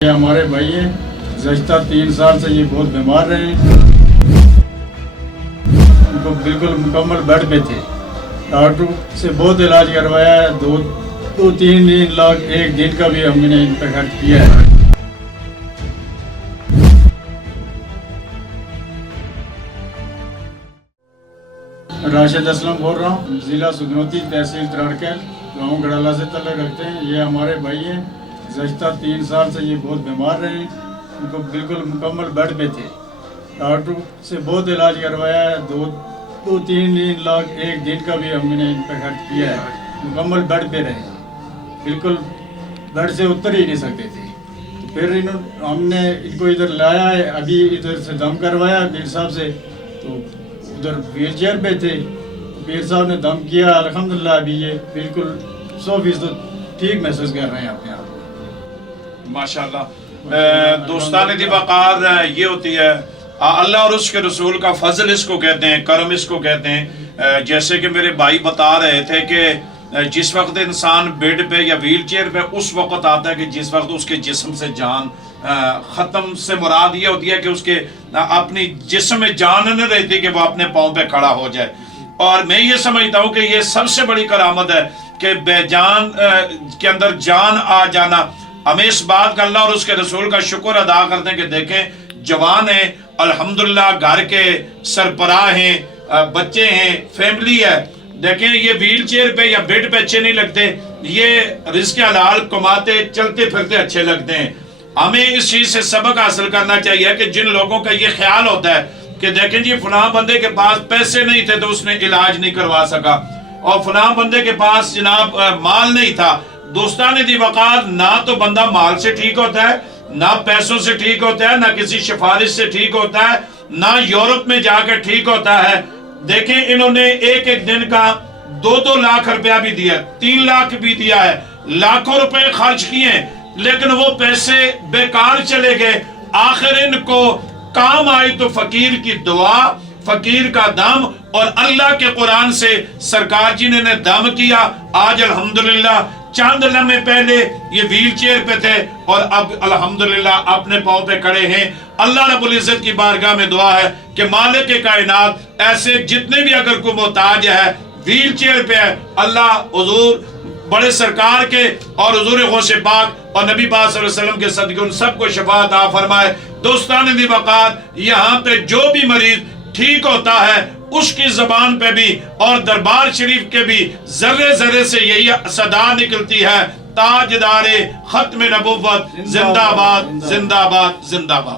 یہ ہمارے بھائی ہیں، گزشتہ 3 سال سے یہ بہت بیمار رہے ہیں، ان کو بالکل مکمل بیڈ پہ تھے۔ ڈاکٹر سے بہت علاج کروایا ہے، 2-3 لاکھ ایک دن کا بھی ہم نے ان پہ خرچ کیا ہے۔ راشد اسلم بول رہا ہوں، ضلع سگنوتی، تحصیل تراڑکیل، گاؤں گڑالہ سے تعلق رکھتے ہیں۔ یہ ہمارے بھائی ہیں، گزشتہ 3 سال سے یہ بہت بیمار رہے ہیں، ان کو بالکل مکمل بیڈ پہ تھے۔ ڈاکٹر سے بہت علاج کروایا ہے، 2-3 لاکھ ایک دن کا بھی ہم نے ان پہ خرچ کیا ہے۔ مکمل بیڈ پہ رہے، بالکل بیڈ سے اتر ہی نہیں سکتے تھے۔ تو پھر ہم نے ان کو ادھر لایا ہے، ابھی ادھر سے دم کروایا پیر صاحب سے، تو ادھر ویل چیئر پہ تھے، پیر صاحب نے دم کیا، الحمدللہ ابھی یہ بالکل 100% ٹھیک محسوس کر رہے ہیں اپنے آپ کو۔ ماشاءاللہ دوستان دی وقار یہ ہوتی ہے، اللہ اور اس کے رسول کا فضل اس کو کہتے ہیں، کرم اس کو کہتے ہیں۔ جیسے کہ میرے بھائی بتا رہے تھے کہ جس وقت انسان بیڈ پہ یا ویل چیئر پہ اس وقت آتا ہے کہ جس وقت اس کے جسم سے جان ختم، سے مراد یہ ہوتی ہے کہ اس کے اپنی جسم میں جان نہ رہتی کہ وہ اپنے پاؤں پہ کھڑا ہو جائے۔ اور میں یہ سمجھتا ہوں کہ یہ سب سے بڑی کرامت ہے کہ بے جان کے اندر جان آ جانا۔ ہمیں اس بات کا اللہ اور اس کے رسول کا شکر ادا کرتے ہیں کہ دیکھیں جوان ہیں، الحمدللہ گھر کے سربراہ ہیں، بچے ہیں، فیملی ہے۔ دیکھیں یہ ویل چیئر پہ یا بیڈ پہ اچھے نہیں لگتے، یہ رزق حلال کماتے چلتے پھرتے اچھے لگتے ہیں۔ ہمیں اس چیز سے سبق حاصل کرنا چاہیے کہ جن لوگوں کا یہ خیال ہوتا ہے کہ دیکھیں جی فلاں بندے کے پاس پیسے نہیں تھے تو اس نے علاج نہیں کروا سکا، اور فلاں بندے کے پاس جناب مال نہیں تھا۔ دوستان دی وقار، نہ تو بندہ مال سے ٹھیک ہوتا ہے، نہ پیسوں سے ٹھیک ہوتا ہے، نہ کسی سفارش سے ٹھیک ہوتا ہے، نہ یورپ میں جا کے ٹھیک ہوتا ہے۔ دیکھیں انہوں نے ایک دن کا 2 لاکھ روپیہ بھی دیا، 3 لاکھ بھی دیا ہے، لاکھوں روپے خرچ کیے، لیکن وہ پیسے بیکار چلے گئے۔ آخر ان کو کام آئی تو فقیر کی دعا، فقیر کا دم، اور اللہ کے قرآن سے سرکار جی نے دم کیا۔ آج الحمدللہ چند لمحے پہلے یہ ویل چیئر پہ تھے اور اب الحمدللہ اپنے پاؤں پہ کھڑے ہیں۔ اللہ رب العزت کی بارگاہ میں دعا ہے کہ مالک کائنات ایسے جتنے بھی اگر کوئی محتاج ہے ویل چیئر پہ ہے، اللہ حضور بڑے سرکار کے اور حضور غوث پاک اور نبی پاک صلی اللہ علیہ وسلم کے صدقے ان سب کو شفا عطا فرمائے۔ دوستان دی وقار، یہاں پہ جو بھی مریض ٹھیک ہوتا ہے اس کی زبان پہ بھی اور دربار شریف کے بھی ذرے ذرے سے یہی صدا نکلتی ہے، تاجدار ختم نبوت زندہ باد، زندہ باد، زندہ باد۔